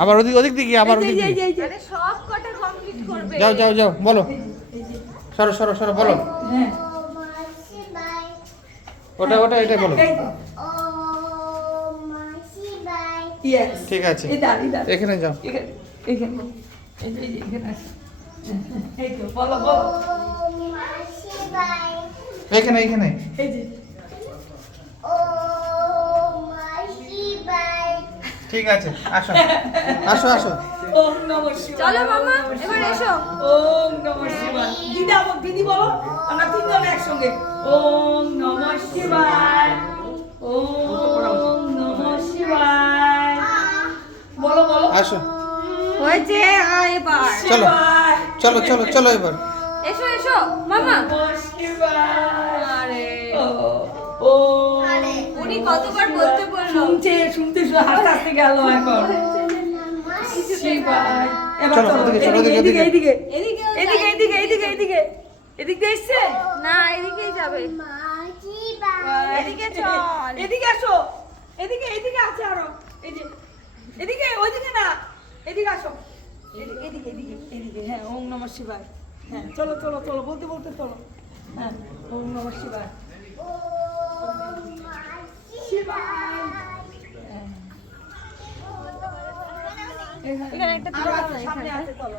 আবার ওদিক ওদিক দিকে আবার ওদিক দিকে আরে সব কটা কমপ্লিট করবে। যাও যাও যাও বলো সরো সরো সরো বলো হ্যাঁ ওটা ওটা এটা বলো ইয়েস ঠিক আছে ইদার ইদার এখানে যাও এখানে এখানে এই যে এখানে আসো এই তো বলো বলো এখানে এখানে এই যে ঠিক আছে আসো আসো আসো ওম নমঃ শিবায় চলো মামা এবার এসো। ওম নমঃ শিবায় দিদা আমার দিদি বলো আমরা তিনজন একসঙ্গে ওম নমঃ শিবায় ওম নমঃ শিবায় বলো বলো আসো হয়েছে এবার চলো শিবায় চলো চলো চলো এবার এসো এসো মামা। নমঃ শিবায় আরে ও উনি কতবার বলতে বললো। শুনতে শুনতে হাসতে হাসতে গেল এখন শিবায় এবার চলো, চলো ওদিকে চলো, এদিকে ওদিকে, এদিকে এদিকে এদিকে এদিকে এদিকে এদিকে এদিকে এসছে না এদিকেই যাবে। এদিকে চল। এদিকে আসো এদিকে এদিকে আছে আরো এই যে এদিকে ওইদিকে না এদিকে আসো এদিকে এদিকে এদিকে এদিকে হ্যাঁ ওম নমঃ শিবায় হ্যাঁ চলো চলো চলো বলতে বলতে চলো হ্যাঁ ওম নমঃ শিবায় এখানে একটা আরো ছোট আছে, সামনে এখানে। আছে চলো